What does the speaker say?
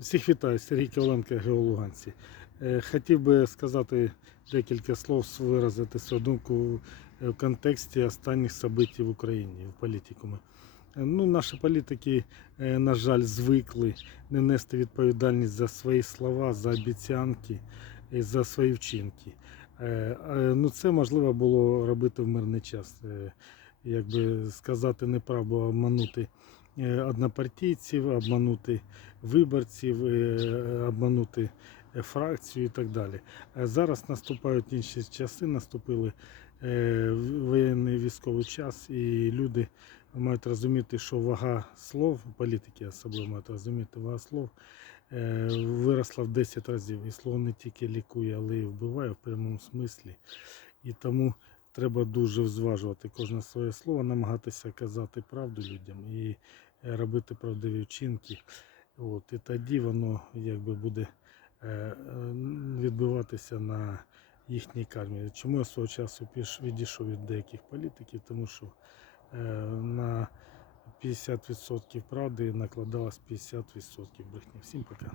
Всіх вітаю, Сергій Коваленко, Геолуганці. Е, Хотів би сказати декілька слов, виразити свою думку е, в контексті останніх событий в Україні, в політикумі. Е, Ну, наші політики, на жаль, звикли не нести відповідальність за свої слова, за обіцянки за свої вчинки. Ну, це можливо було робити в мирний час. Е, Як би сказати неправду, обманути е, однопартійців, обманути виборців, е, обманути е, фракцію і так далі. Зараз наступають інші часи, наступили воєнний військовий час, і люди мають розуміти, що вага слов, політики особливо мають розуміти, вага слов виросла в 10 разів. І слово не тільки лікує, але й вбиває в прямому смислі. І тому треба дуже зважувати кожне своє слово, намагатися казати правду людям і е, робити правдиві вчинки. От, і тоді воно якби буде е, відбиватися на їхній кармі. Чому я свого часу відійшов від деяких політиків? Тому що е, на 50% правди накладалось 50% брехні. Всім пока.